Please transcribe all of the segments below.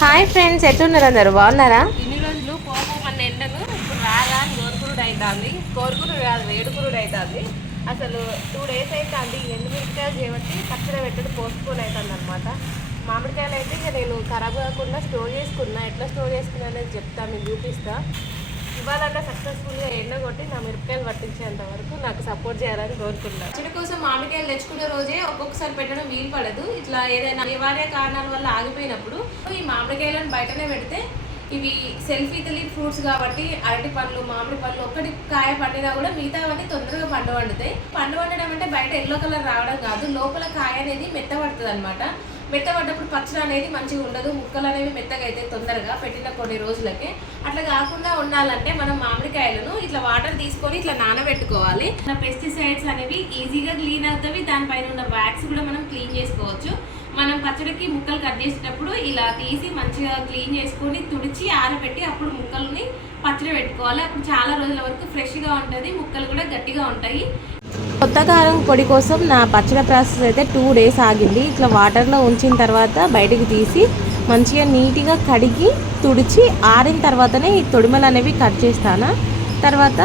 Hi friends ఎట్లున్నారు అందరు? బాగున్నారా? ఇన్ని రోజులు కోపం మన ఎండను ఇప్పుడు రాగా కోరుకురుడు అవుతుంది కోరుకురుడు కాదు వేడుకురుడు అవుతుంది అసలు టూ డేస్ అవుతుంది ఎండు మిరపకాయలు చేయబట్టి పచ్చడి పెట్టడం పోస్ట్పోన్ అవుతుంది అనమాట మామిడికాయలు అయితే ఇక నేను ఖరాబ్ కాకుండా స్టోర్ చేసుకున్నా. ఎట్లా స్టోర్ చేసుకున్నా అనేది చెప్తా మీకు చూపిస్తా. ఇవాళ సక్సెస్ఫుల్గా ఎండ కొట్టి నా మిరపకాయలు పట్టించేంత వరకు నాకు సపోర్ట్ చేయాలని కోరుకుంటున్నాను. పచ్చడి కోసం మామిడికాయలు తెచ్చుకునే రోజే ఒక్కొక్కసారి పెట్టడం వీలు పడదు. ఇట్లా ఏదైనా అనివార్య కారణాల వల్ల ఆగిపోయినప్పుడు ఈ మామిడికాయలను బయటనే పెడితే ఇవి సెల్ఫ్ ఇతలి ఫ్రూట్స్ కాబట్టి అరటి పండ్లు మామిడి పండ్లు ఒక్కటి కాయ పండినా కూడా మిగతావన్నీ తొందరగా పండు వండుతాయి. పండు వండడం అంటే బయట ఎల్లో కలర్ రావడం కాదు. లోపల కాయ అనేది మెత్తబడుతుంది అనమాట మెత్తబడ్డప్పుడు పచ్చడి అనేది మంచిగా ఉండదు. ముక్కలు అనేవి మెత్తగా అయితే తొందరగా పెట్టిన కొన్ని రోజులకే. అట్లా కాకుండా ఉండాలంటే మనం మామిడికాయలను ఇట్లా వాటర్ తీసుకొని ఇట్లా నానబెట్టుకోవాలి. పెస్టిసైడ్స్ అనేవి ఈజీగా క్లీన్ అవుతాయి. దానిపైన ఉన్న వ్యాక్స్ కూడా మనం క్లీన్ చేసుకోవచ్చు. మనం పచ్చడికి ముక్కలు కట్ చేసేటప్పుడు ఇలా తీసి మంచిగా క్లీన్ చేసుకొని తుడిచి ఆరబెట్టి అప్పుడు ముక్కల్ని పచ్చడి పెట్టుకోవాలి. అప్పుడు చాలా రోజుల వరకు ఫ్రెష్గా ఉంటుంది. ముక్కలు కూడా గట్టిగా ఉంటాయి. కారం పొడి కోసం నా పచ్చడి ప్రాసెస్ అయితే టూ డేస్ ఆగింది. ఇట్లా వాటర్లో ఉంచిన తర్వాత బయటికి తీసి మంచిగా నీట్గా కడిగి తుడిచి ఆరిన తర్వాతనే ఈ తొడిమలు అనేవి కట్ చేస్తాను. తర్వాత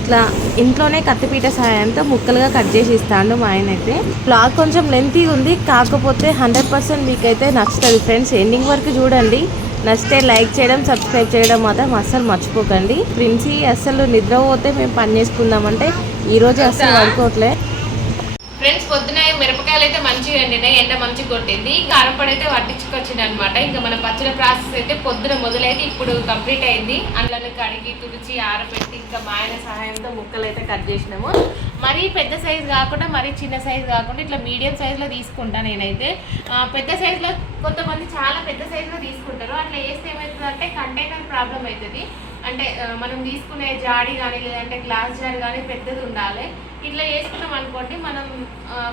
ఇట్లా ఇంట్లోనే కత్తిపీట సాయంతో ముక్కలుగా కట్ చేసి ఇస్తాను మా ఆయన అయితే. బ్లాగ్ కొంచెం లెంతీ ఉంది. కాకపోతే హండ్రెడ్ పర్సెంట్ మీకైతే నచ్చుతుంది ఫ్రెండ్స్ ఎండింగ్ వరకు చూడండి. నచ్చితే లైక్ చేయడం సబ్స్క్రైబ్ చేయడం మాత్రం అస్సలు మర్చిపోకండి. ప్రిన్సీ అస్సలు నిద్రపోతే మేము పని చేసుకుందామంటే ఈ రోజు అస్సలు పడుకోవట్లే. ఫ్రెండ్స్ పొద్దున మిరపకాయలు అయితే మంచిగా ఎండినాయి ఎండ మంచిగా కొట్టింది. కారపొడి అయితే వడ్డించుకొచ్చింది అనమాట ఇంకా మన పచ్చడి ప్రాసెస్ అయితే పొద్దున మొదలైతే ఇప్పుడు కంప్లీట్ అయింది. అందులో కడిగి తుడిచి ఆరబెట్టి ఇంకా మా ఆయన సహాయంతో ముక్కలు అయితే కట్ చేసినాము. మరీ పెద్ద సైజ్ కాకుండా మరీ చిన్న సైజ్ కాకుండా ఇట్లా మీడియం సైజులో తీసుకుంటా నేనైతే. పెద్ద సైజులో కొంతమంది చాలా పెద్ద సైజులో తీసుకుంటారు. అట్లా వేస్తే ఏమవుతుందంటే కంటైనర్ ప్రాబ్లం అవుతుంది. అంటే మనం తీసుకునే జాడి కానీ లేదంటే గ్లాస్ జాడి కానీ పెద్దది ఉండాలి. ఇట్లా వేసుకున్నాం అనుకోండి మనం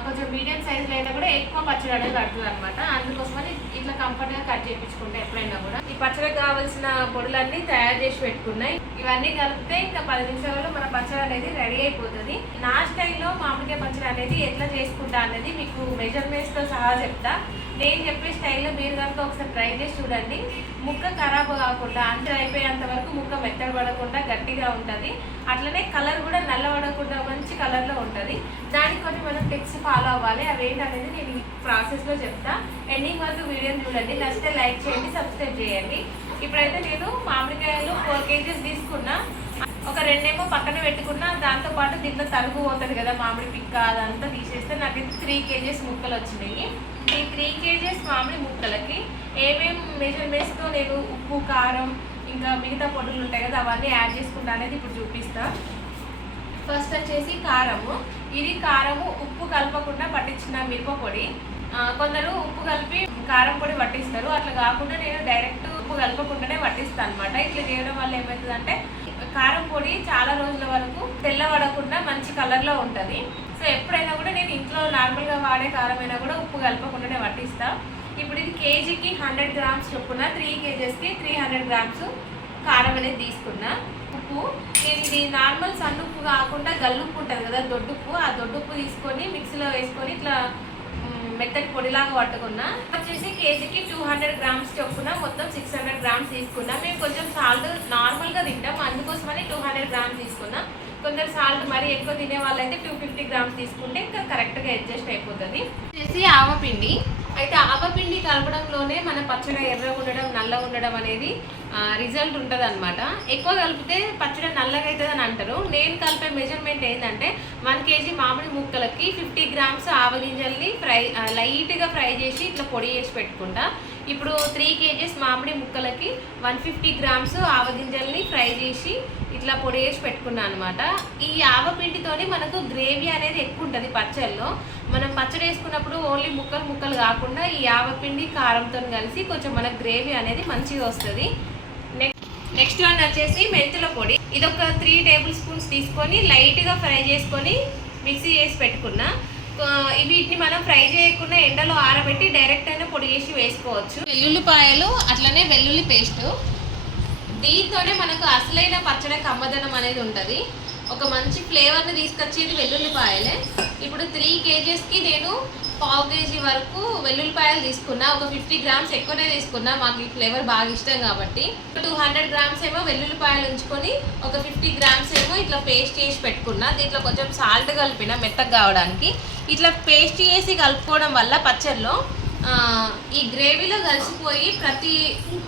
కొంచెం మీడియం సైజులో అయినా కూడా ఎక్కువ పచ్చడి అనేది పడుతుంది అనమాట అందుకోసమని ఇట్లా కంఫర్ట్గా కట్ చేయించుకుంటే ఎప్పుడైనా కూడా. ఈ పచ్చడికి కావాల్సిన పొడులన్నీ తయారు చేసి పెట్టుకున్నాయి ఇవన్నీ కలిపితే ఇంకా పది నిమిషాలలో మన పచ్చడి అనేది రెడీ అయిపోతుంది. నా స్టైల్లో మామిడికాయ పచ్చడి అనేది ఎట్లా చేసుకుంటా అనేది మీకు మెజర్మెంట్స్తో సహా చెప్తా. నేను చెప్పే స్టైల్లో మీరు కనుక ఒకసారి ట్రై చేసి చూడండి. ముక్క ఖరాబ్ కాకుండా అంత అయిపోయేంత వరకు ముక్క మెత్తగా పడకుండా గట్టిగా ఉంటుంది. అట్లనే కలర్ కూడా నల్లబడకుండా మంచి కలర్లో ఉంటుంది. దానికి కొన్ని మనం టిప్స్ ఫాలో అవ్వాలి. అవి ఏంటనేది నేను ప్రాసెస్లో చెప్తా. ఎండింగ్ వరకు వీడియోని చూడండి. నచ్చితే లైక్ చేయండి సబ్స్క్రైబ్ చేయండి. ఇప్పుడైతే నేను మామిడికాయలు ఫోర్ కేజీస్ తీసుకున్నా. ఒక రెండేమో పక్కన పెట్టుకున్నా దాంతో పాటు దీంట్లో తలుపు పోతుంది కదా మామిడి పిక్క అదంతా తీసేస్తే నాకైతే త్రీ కేజీస్ ముక్కలు వచ్చినాయి. ఈ త్రీ కేజీస్ మామిడి ముక్కలకి ఏమేం మెజర్మెంట్స్తో నేను ఉప్పు కారం ఇంకా మిగతా పొడులు ఉంటాయి కదా అవన్నీ యాడ్ చేసుకుంటా అనేది ఇప్పుడు చూపిస్తా. ఫస్ట్ వచ్చేసి కారము. ఇది కారము ఉప్పు కలపకుండా పట్టించిన మిరప పొడి. కొందరు ఉప్పు కలిపి కారం పొడి పట్టిస్తారు. అట్లా కాకుండా నేను డైరెక్ట్ ఉప్పు కలపకుండానే పట్టిస్తాను అనమాట ఇట్లా చేయడం వల్ల ఏమవుతుందంటే కారం పొడి చాలా రోజుల వరకు తెల్లబడకుండా మంచి కలర్లో ఉంటుంది. సో ఎప్పుడైనా కూడా నేను ఇంట్లో నార్మల్గా వాడే కారం అయినా కూడా ఉప్పు కలపకుండానే పట్టిస్తాను ఇప్పుడు ఇది కేజీకి హండ్రెడ్ గ్రామ్స్ చొప్పున త్రీ కేజెస్కి త్రీ హండ్రెడ్ గ్రామ్స్ కారం అనేది తీసుకున్నా. ఉప్పు నేను ఇది నార్మల్ సన్నుప్పు కాకుండా గల్లుప్పు ఉంటుంది కదా దొడ్డుప్పు ఆ దొడ్డుప్పు తీసుకొని మిక్సీలో వేసుకొని ఇట్లా మెత్తటి పొడిలాగా పట్టుకున్నా. వచ్చేసి కేజీకి టూ హండ్రెడ్ గ్రామ్స్ చొప్పున మొత్తం సిక్స్ హండ్రెడ్ గ్రామ్స్ తీసుకున్నా. మేము కొంచెం సాల్ట్ నార్మల్గా తింటాం. అందుకోసమని టూ హండ్రెడ్ గ్రామ్స్ తీసుకున్నా. కొందరు సాల్ట్ మరీ ఎక్కువ తినే వాళ్ళైతే టూ ఫిఫ్టీ గ్రామ్స్ తీసుకుంటే ఇంకా కరెక్ట్గా అడ్జస్ట్ అయిపోతుంది. వచ్చేసి ఆవపిండి ఆవపిండి. కలపడంలోనే మన పచ్చడి ఎర్ర ఉండడం నల్లగా ఉండడం అనేది రిజల్ట్ ఉంటుంది అనమాట ఎక్కువ కలిపితే పచ్చడి నల్లగా అవుతుంది అని అంటారు. నేను కలిపే మెజర్మెంట్ ఏంటంటే వన్ కేజీ మామిడి ముక్కలకి ఫిఫ్టీ గ్రామ్స్ ఆవగింజల్ని ఫ్రై లైట్గా ఫ్రై చేసి ఇట్లా పొడి చేసి పెట్టుకుంటా. ఇప్పుడు త్రీ కేజీస్ మామిడి ముక్కలకి వన్ ఫిఫ్టీ గ్రామ్స్ ఆవగింజల్ని ఫ్రై చేసి ఇట్లా పొడి చేసి పెట్టుకున్నాను అనమాట ఈ ఆవపిండితోనే మనకు గ్రేవీ అనేది ఎక్కువ ఉంటుంది పచ్చళ్ళలో. మనం పచ్చడి వేసుకున్నప్పుడు ఓన్లీ ముక్కలు ముక్కలు కాకుండా ఈ ఆవపిండి కారంతో కలిసి కొంచెం మనకు గ్రేవీ అనేది మంచిగా వస్తుంది. నెక్స్ట్ నెక్స్ట్ వన్ వచ్చేసి మెంతుల పొడి. ఇది ఒక త్రీ టేబుల్ స్పూన్స్ తీసుకొని లైట్గా ఫ్రై చేసుకొని మిక్సీ చేసి పెట్టుకున్నా. వీటిని మనం ఫ్రై చేయకుండా ఎండలో ఆరబెట్టి డైరెక్ట్ అయినా పొడి చేసి వేసుకోవచ్చు. వెల్లుల్లిపాయలు అట్లనే వెల్లుల్లి పేస్ట్. దీంతోనే మనకు అసలైన పచ్చడి కమ్మదనం అనేది ఉంటుంది. ఒక మంచి ఫ్లేవర్ని తీసుకొచ్చేది వెల్లుల్లిపాయలే. ఇప్పుడు త్రీ కేజెస్కి నేను పావు కేజీ వరకు వెల్లుల్లిపాయలు తీసుకున్నా ఒక ఫిఫ్టీ గ్రామ్స్ ఎక్కువనే తీసుకున్నా మాకు ఈ ఫ్లేవర్ బాగా ఇష్టం కాబట్టి. టూ హండ్రెడ్ గ్రామ్స్ ఏమో వెల్లుల్లిపాయలు ఉంచుకొని ఒక ఫిఫ్టీ గ్రామ్స్ ఏమో ఇట్లా పేస్ట్ చేసి పెట్టుకున్నా. దీంట్లో కొంచెం సాల్ట్ కలిపిన మెత్తగా కావడానికి. ఇట్లా పేస్ట్ చేసి కలుపుకోవడం వల్ల పచ్చడిలో ఈ గ్రేవీలో కలిసిపోయి ప్రతి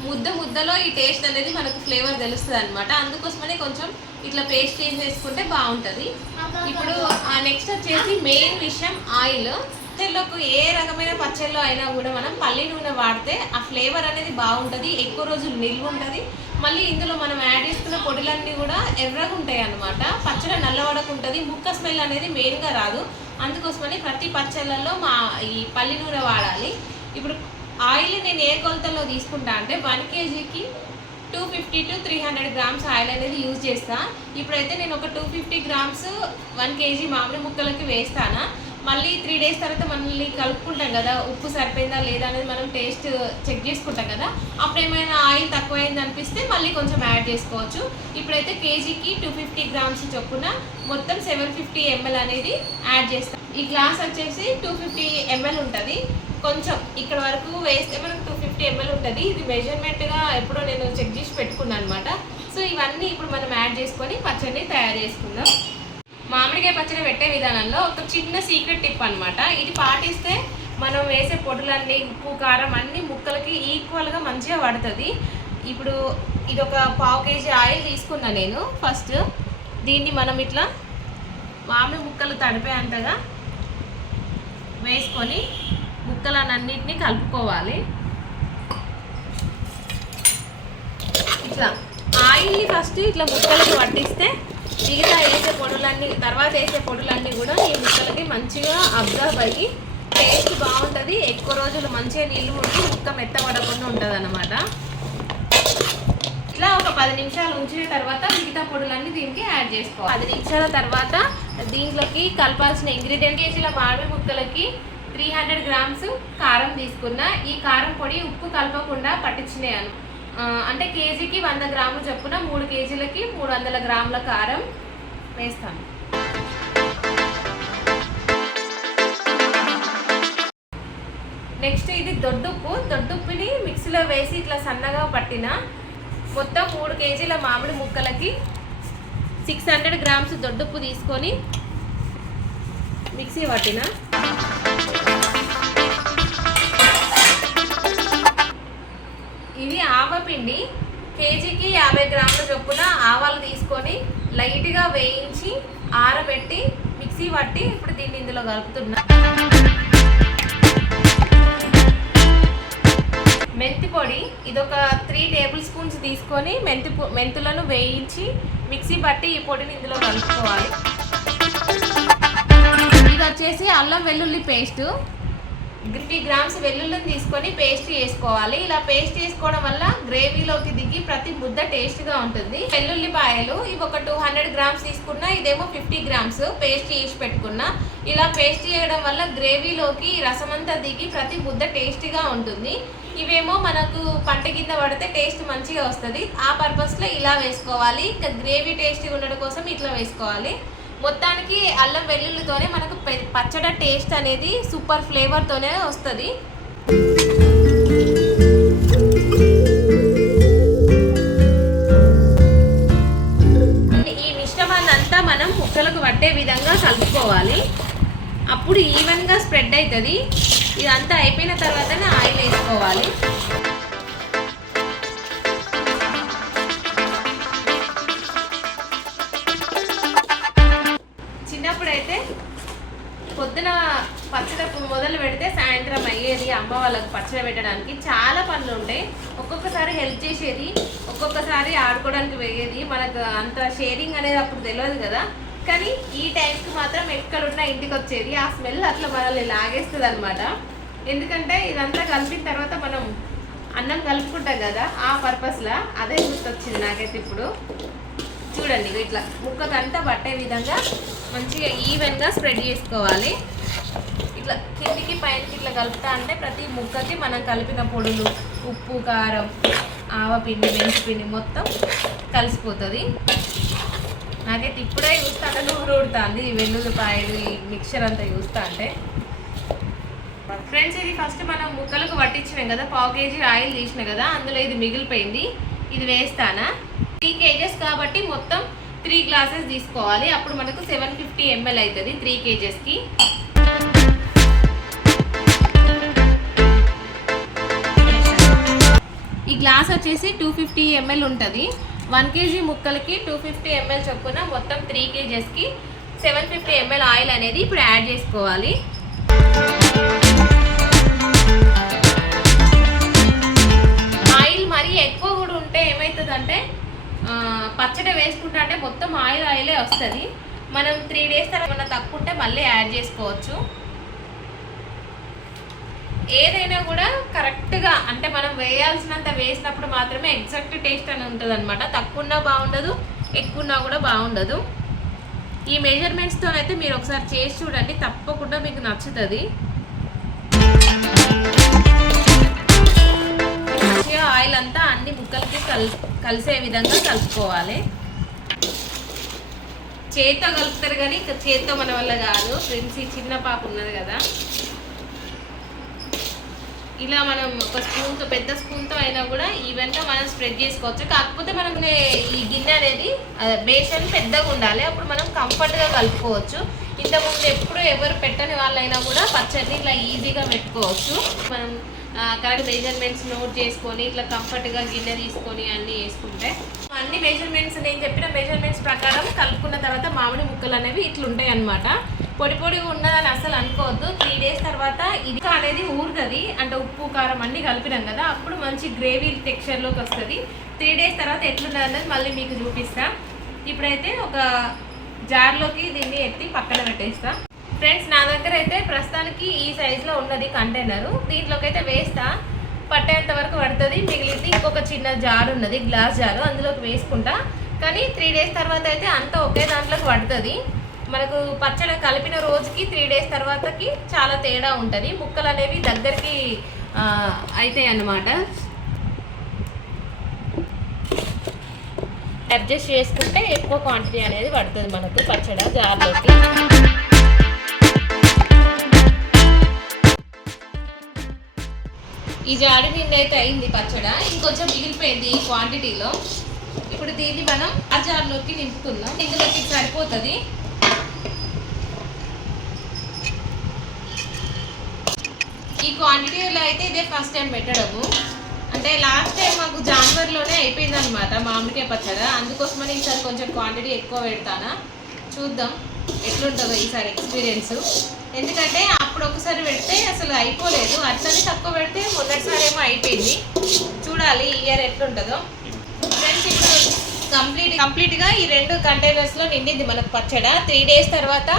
ముద్ద ముద్దలో ఈ టేస్ట్ అనేది మనకు ఫ్లేవర్ తెలుస్తుంది అనమాట అందుకోసమనే కొంచెం ఇట్లా పేస్ట్ చేసేసుకుంటే బాగుంటుంది. ఇప్పుడు ఆ నెక్స్ట్ వచ్చేసి మెయిన్ విషయం ఆయిల్. పచ్చళ్ళకు ఏ రకమైన పచ్చళ్ళు అయినా కూడా మనం పల్లి నూనె వాడితే ఆ ఫ్లేవర్ అనేది బాగుంటుంది ఎక్కువ రోజులు నిల్వ ఉంటుంది మళ్ళీ ఇందులో మనం యాడ్ చేస్తున్న పొడులన్నీ కూడా ఎర్రగా ఉంటాయి అన్నమాట. పచ్చడి నల్లబడకుంటుంది ముక్క స్మెల్ అనేది మెయిన్గా రాదు. అందుకోసమని ప్రతి పచ్చళ్ళల్లో మా ఈ పల్లి నూనె వాడాలి. ఇప్పుడు ఆయిల్ నేను ఏ కొలతలో తీసుకుంటా అంటే వన్ కేజీకి two fifty to three hundred grams oil అనేది యూజ్ చేస్తాను ఇప్పుడైతే నేను ఒక two fifty grams one KG మామిడి ముక్కలకి వేస్తానా. మళ్ళీ త్రీ డేస్ తర్వాత మళ్ళీ కలుపుకుంటాం కదా ఉప్పు సరిపోయిందా లేదా అనేది మనం టేస్ట్ చెక్ చేసుకుంటాం కదా. అప్పుడు ఏమైనా ఆయిల్ తక్కువైంది అనిపిస్తే మళ్ళీ కొంచెం యాడ్ చేసుకోవచ్చు. ఇప్పుడైతే కేజీకి టూ ఫిఫ్టీ గ్రామ్స్ చొప్పున మొత్తం సెవెన్ ఫిఫ్టీ ఎంఎల్ అనేది యాడ్ చేస్తాం. ఈ గ్లాస్ వచ్చేసి టూ ఫిఫ్టీ ఎంఎల్ ఉంటుంది. కొంచెం ఇక్కడ వరకు వేస్తే మనకు టూ ఫిఫ్టీ ఎంఎల్ ఉంటుంది. ఇది మెజర్మెంట్గా ఎప్పుడో నేను చెక్ చేసి పెట్టుకున్నాను అనమాట సో ఇవన్నీ ఇప్పుడు మనం యాడ్ చేసుకొని పచ్చడిని తయారు చేసుకుందాం. మామిడికాయ పచ్చడి పెట్టే విధానంలో ఒక చిన్న సీక్రెట్ టిప్ అనమాట ఇది పాటిస్తే మనం వేసే పొడులన్నీ ఉప్పు కారం అన్ని ముక్కలకి ఈక్వల్గా మంచిగా పడుతుంది. ఇప్పుడు ఇది ఒక పావు కేజీ ఆయిల్ తీసుకున్నా నేను. ఫస్ట్ దీన్ని మనం ఇట్లా మామిడి ముక్కలు తడిపే అంతగా వేసుకొని ముక్కలన్నింటినీ కలుపుకోవాలి. ఇట్లా ఆయిల్ని ఫస్ట్ ఇట్లా ముక్కలకి పట్టిస్తే మిగతా వేసే పొడులన్నీ తర్వాత వేసే పొడులన్నీ కూడా ఈ ముక్కలకి మంచిగా అబ్జర్వ్ అయ్యి టేస్ట్ బాగుంటుంది. ఎక్కువ రోజులు మంచిగా నీళ్ళు ఉండి ముక్క మెత్తబడకుండా ఉంటుంది అన్నమాట ఇట్లా ఒక పది నిమిషాలు ఉంచిన తర్వాత మిగతా పొడులన్నీ దీనికి యాడ్ చేసుకోవాలి. పది నిమిషాల తర్వాత దీంట్లోకి కలపాల్సిన ఇంగ్రీడియంట్ వేసిన మామిడి ముక్కలకి త్రీ హండ్రెడ్ గ్రామ్స్ కారం తీసుకున్న ఈ కారం పొడి ఉప్పు కలపకుండా పట్టించినాయి అంటే కేజీకి వంద గ్రాములు చొప్పున మూడు కేజీలకి మూడు వందల గ్రాముల కారం వేస్తాను. నెక్స్ట్ ఇది దొడ్డుప్పు. దొడ్డుప్పుని మిక్సీలో వేసి ఇట్లా సన్నగా పట్టిన మొత్తం మూడు కేజీల మామిడి ముక్కలకి సిక్స్ హండ్రెడ్ గ్రామ్స్ దొడ్డుప్పు తీసుకొని మిక్సీ పట్టిన. ఇది ఆవపిండి కేజీకి యాభై గ్రాముల చొప్పున ఆవాలు తీసుకొని లైట్గా వేయించి ఆరబెట్టి మిక్సీ పట్టి ఇప్పుడు దీన్ని ఇందులో కలుపుతున్నా. మెంతి పొడి ఇదొక త్రీ టేబుల్ స్పూన్స్ తీసుకొని మెంతి మెంతులను వేయించి మిక్సీ పట్టి ఈ పొడిని ఇందులో కలుపుకోవాలి. ఇది వచ్చేసి అల్లం వెల్లుల్లి పేస్టు. ఫిఫ్టీ గ్రామ్స్ వెల్లుల్లిని తీసుకొని పేస్ట్ చేసుకోవాలి. ఇలా పేస్ట్ చేసుకోవడం వల్ల గ్రేవీలోకి దిగి ప్రతి ముద్ద టేస్ట్గా ఉంటుంది. వెల్లుల్లిపాయలు ఇవి ఒక టూ హండ్రెడ్ గ్రామ్స్ తీసుకున్నా ఇదేమో ఫిఫ్టీ గ్రామ్స్ పేస్ట్ చేసి పెట్టుకున్నా. ఇలా పేస్ట్ చేయడం వల్ల గ్రేవీలోకి రసం అంతా దిగి ప్రతి ముద్ద టేస్టీగా ఉంటుంది. ఇవేమో మనకు పంట కింద పడితే టేస్ట్ మంచిగా వస్తుంది. ఆ పర్పస్లో ఇలా వేసుకోవాలి. ఇంకా గ్రేవీ టేస్టీగా ఉండడం కోసం ఇట్లా వేసుకోవాలి. మొత్తానికి అల్లం వెల్లుల్లితోనే మనకు పె- పచ్చడి టేస్ట్ అనేది సూపర్ ఫ్లేవర్తోనే వస్తుంది. ఈ మిశ్రమాన్నంతా మనం ముక్కలకు పట్టే విధంగా కలుపుకోవాలి. అప్పుడు ఈవెన్గా స్ప్రెడ్ అవుతుంది. ఇదంతా అయిపోయిన తర్వాతనే ఆయిల్ వేసుకోవాలి. వాళ్ళకి పచ్చడి పెట్టడానికి చాలా పనులు ఉంటాయి. ఒక్కొక్కసారి హెల్ప్ చేసేది ఒక్కొక్కసారి ఆడుకోవడానికి పోయేది. మనకు అంత షేరింగ్ అనేది అప్పుడు తెలియదు కదా. కానీ ఈ టైంకి మాత్రం ఎక్కడున్నా ఇంటికి వచ్చేది. ఆ స్మెల్ అట్లా మనల్ని లాగేస్తుంది అనమాట ఎందుకంటే ఇదంతా కలిపిన తర్వాత మనం అన్నం కలుపుకుంటాం కదా ఆ పర్పస్లో అదే గుర్తొచ్చింది నాకైతే ఇప్పుడు. చూడండి ఇట్లా. ముక్కకంతా పట్టే విధంగా మంచిగా ఈవెన్గా స్ప్రెడ్ చేసుకోవాలి. ఇట్లా కిందికి పైనకి ఇట్లా కలుపుతా అంటే ప్రతి ముక్కకి మనం కలిపిన పొడులు ఉప్పు కారం ఆవపిండి మెంతిపిండి మొత్తం కలిసిపోతుంది. నాకైతే ఇప్పుడే చూస్తా అంటే నూరు ఉడుతుంది ఈ వెల్లుల్లిపాయలు ఈ మిక్చర్ అంతా చూస్తా అంటే. ఫ్రెండ్స్ ఇది ఫస్ట్ మనం ముక్కలకు పట్టించినాం కదా పావు కేజీ ఆయిల్ తీసినాం కదా అందులో ఇది మిగిలిపోయింది ఇది వేస్తానా. త్రీ కేజెస్ కాబట్టి మొత్తం త్రీ గ్లాసెస్ తీసుకోవాలి అప్పుడు మనకు సెవెన్ ఫిఫ్టీ ఎంఎల్ అవుతుంది త్రీ కేజెస్కి. గ్లాస్ వచ్చేసి టూ ఫిఫ్టీ ఎంఎల్ ఉంటుంది. వన్ కేజీ ముక్కలకి టూ ఫిఫ్టీ ఎంఎల్ చొప్పున మొత్తం త్రీ కేజెస్కి సెవెన్ ఫిఫ్టీ ఎంఎల్ ఆయిల్ అనేది ఇప్పుడు యాడ్ చేసుకోవాలి. ఆయిల్ మరీ ఎక్కువ కూడా ఉంటే ఏమవుతుందంటే పచ్చడి వేసుకుంటా అంటే మొత్తం ఆయిల్ ఆయిలే వస్తుంది. మనం త్రీ డేస్ తర్వాత ఏమన్నా తక్కువ ఉంటే మళ్ళీ యాడ్ చేసుకోవచ్చు. ఏదైనా కూడా కరెక్ట్గా అంటే మనం వేయాల్సినంత వేసినప్పుడు మాత్రమే ఎగ్జాక్ట్ టేస్ట్ అని ఉంటుంది అనమాట తక్కువన్నా బాగుండదు ఎక్కువన్నా కూడా బాగుండదు. ఈ మెజర్మెంట్స్తో అయితే మీరు ఒకసారి చేసి చూడండి తప్పకుండా మీకు నచ్చుతుంది. మంచిగా ఆయిల్ అంతా అన్ని ముక్కలకి కల్ కలిసే విధంగా కలుపుకోవాలి. చేత్తో కలుపుతారు కానీ ఇక చేత్తో మన వల్ల కాదు. ఫ్రెండ్స్ ఈ చిన్న పాప ఉన్నది కదా. ఇలా మనం ఒక స్పూన్తో పెద్ద స్పూన్తో అయినా కూడా ఈవెన్గా మనం స్ప్రెడ్ చేసుకోవచ్చు. కాకపోతే మనం ఈ గిన్నె అనేది బేషన్ పెద్దగా ఉండాలి. అప్పుడు మనం కంఫర్ట్గా కలుపుకోవచ్చు. ఇంతకుముందు ఎప్పుడు ఎవరు పెట్టని వాళ్ళైనా కూడా పచ్చడిని ఇట్లా ఈజీగా పెట్టుకోవచ్చు. మనం కరెక్ట్ మెజర్మెంట్స్ నోట్ చేసుకొని ఇట్లా కంఫర్ట్గా గిన్నె తీసుకొని అన్నీ వేసుకుంటే. అన్ని మెజర్మెంట్స్ నేను చెప్పిన మెజర్మెంట్స్ ప్రకారం కలుపుకున్న తర్వాత మామిడి ముక్కలు అనేవి ఇట్లుంటాయి అన్నమాట పొడి పొడిగా ఉన్నదని అసలు అనుకోవద్దు. త్రీ డేస్ తర్వాత ఇది అనేది ఊరుతుంది. అంటే ఉప్పు కారం అన్ని కలిపినాం కదా అప్పుడు మంచి గ్రేవీ టెక్స్చర్లోకి వస్తుంది. త్రీ డేస్ తర్వాత ఎట్లున్నది అనేది మళ్ళీ మీకు చూపిస్తా. ఇప్పుడైతే ఒక జార్లోకి దీన్ని ఎత్తి పక్కన పెట్టేస్తా. ఫ్రెండ్స్ నా దగ్గర అయితే ప్రస్తుతానికి ఈ సైజులో ఉన్నది కంటైనరు దీంట్లోకి అయితే వేస్తా. పట్టేంత వరకు పడుతుంది. మిగిలింది ఇంకొక చిన్న జార్ ఉన్నది గ్లాస్ జారు అందులోకి వేసుకుంటా. కానీ త్రీ డేస్ తర్వాత అయితే అంతా ఒకే దాంట్లోకి పడుతుంది. మనకు పచ్చడి కలిపిన రోజుకి త్రీ డేస్ తర్వాతకి చాలా తేడా ఉంటుంది. ముక్కలు అనేవి దగ్గరికి అవుతాయి అన్నమాట. అడ్జస్ట్ చేసుకుంటే ఎక్కువ క్వాంటిటీ అనేది పడుతుంది మనకు పచ్చడి జార్లోకి. ఈ జాడి నిన్నైతే అయింది పచ్చడ. ఇంకొంచెం మిగిలిపోయింది ఈ క్వాంటిటీలో ఇప్పుడు దీన్ని మనం ఆ జార్లోకి నింపుకుందాం. ఇందులోకి సరిపోతుంది. క్వాంటిటీలో అయితే ఇదే ఫస్ట్ టైం పెట్టడము. అంటే లాస్ట్ టైం మాకు జనవరిలోనే అయిపోయింది అనమాట మామిడికాయ పచ్చడి. అందుకోసమని ఈసారి కొంచెం క్వాంటిటీ ఎక్కువ పెడతానా. చూద్దాం ఎట్లుంటుందో ఈసారి ఎక్స్పీరియన్స్ ఎందుకంటే అప్పుడు ఒకసారి పెడితే అసలు అయిపోలేదు. అట్లనే తక్కువ పెడితే మొదటిసారి ఏమో అయిపోయింది. చూడాలి ఈ ఇయర్ ఎట్లుంటుందో. ఫ్రెండ్స్ ఇప్పుడు కంప్లీట్ కంప్లీట్గా ఈ రెండు కంటైనర్స్లో నిండింది మనకు పచ్చడ. త్రీ డేస్ తర్వాత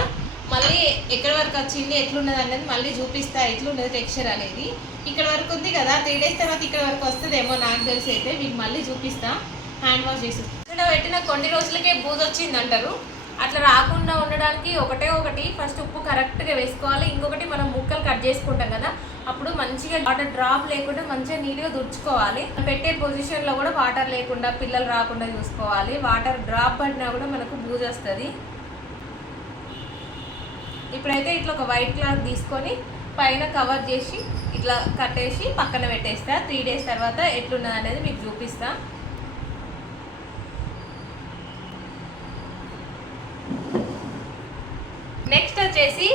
మళ్ళీ ఎక్కడి వరకు వచ్చింది ఎట్లున్నది అనేది మళ్ళీ చూపిస్తా ఎట్లున్నది టెక్స్చర్ అనేది. ఇక్కడ వరకు ఉంది కదా త్రీ డేస్ తర్వాత ఇక్కడ వరకు వస్తుందేమో నాకు తెలిసి అయితే మీకు మళ్ళీ చూపిస్తా. హ్యాండ్ వాష్ చేసి ఇక్కడ పెట్టిన కొన్ని రోజులకే బూజు వచ్చింది అంటారు. అట్లా రాకుండా ఉండడానికి ఒకటే ఒకటి ఫస్ట్ ఉప్పు కరెక్ట్గా వేసుకోవాలి. ఇంకొకటి మనం ముక్కలు కట్ చేసుకుంటాం కదా అప్పుడు మంచిగా వాటర్ డ్రాప్ లేకుండా మంచిగా నీట్గా దుడుచుకోవాలి. పెట్టే పొజిషన్లో కూడా వాటర్ లేకుండా పిల్లలు రాకుండా చూసుకోవాలి. వాటర్ డ్రాప్ పడినా కూడా మనకు బూజు వస్తుంది. ఇప్పుడైతే ఇట్లా ఒక వైట్ క్లాత్ తీసుకొని పైన కవర్ చేసి ఇట్లా కట్టేసి పక్కన పెట్టేస్తా. త్రీ డేస్ తర్వాత ఎట్లున్నది అనేది మీకు చూపిస్తా. నెక్స్ట్ వచ్చేసి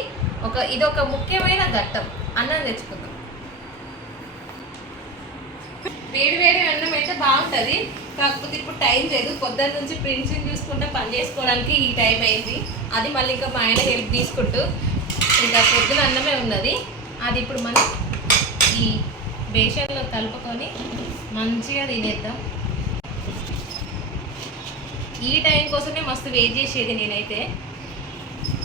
ఒక ఇది ఒక ముఖ్యమైన ఘట్టం అన్నం తెచ్చుకుందాం. వేడి వేడి అన్నం అయితే బాగుంటుంది. కాకపోతే ఇప్పుడు టైం లేదు. పొద్దున్న నుంచి ప్రింటింగ్ చూసుకుంటే పని చేసుకోవడానికి ఈ టైం అయింది. అది మళ్ళీ ఇంకా మా ఆయన హెల్ప్ తీసుకుంటూ ఇంకా పొద్దున అన్నమే ఉన్నది. అది ఇప్పుడు మనం ఈ బేషన్లో కలుపుకొని మంచిగా తినేద్దాం. ఈ టైం కోసమే మస్తు వెయిట్ చేసేది నేనైతే.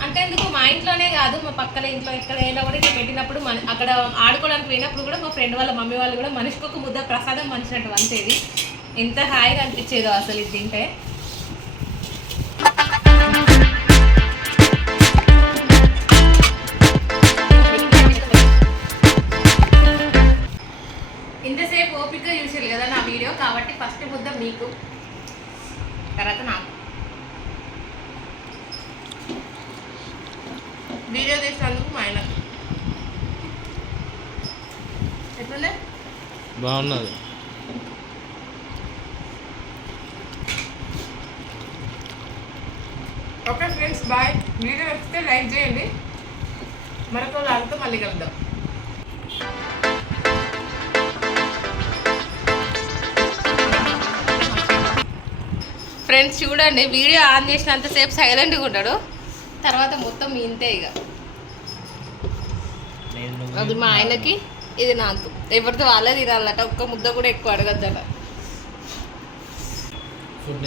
అంటే ఎందుకు మా ఇంట్లోనే కాదు మా పక్కన ఇంట్లో ఎక్కడైనా కూడా ఇట్లా పెట్టినప్పుడు మన అక్కడ ఆడుకోవడానికి పోయినప్పుడు కూడా మా ఫ్రెండ్ వాళ్ళ మమ్మీ వాళ్ళు కూడా మనిషికి ఒక ముద్ద ప్రసాదం పంచినట్టు వంచేది. ఎంత హాయిగా అనిపించేదో అసలు ఇది తింటే. ఓపిక్గా చూసారు కదా నా వీడియో కాబట్టి ఫస్ట్ ముద్ద మీకు. తర్వాత నాకు. వీడియో తీసినందుకు మా ఆయనకు ఎట్లుండే బాగున్నది. ఓకే ఫ్రెండ్స్ బాయ్ వీడియో నచ్చితే లైక్ చేయండి. మరొక లాగుతో మళ్ళీ కలుద్దాం. ఫ్రెండ్స్ చూడండి వీడియో ఆన్ చేసినంతసేపు సైలెంట్గా ఉంటాడు. తర్వాత మొత్తం ఇంతే ఇక. అది మా ఆయనకి ఇది నాకు. ఎవరితో వాళ్ళే తినాలట ఒక్క ముద్ద కూడా ఎక్కువ అడగద్దట. ఫుడ్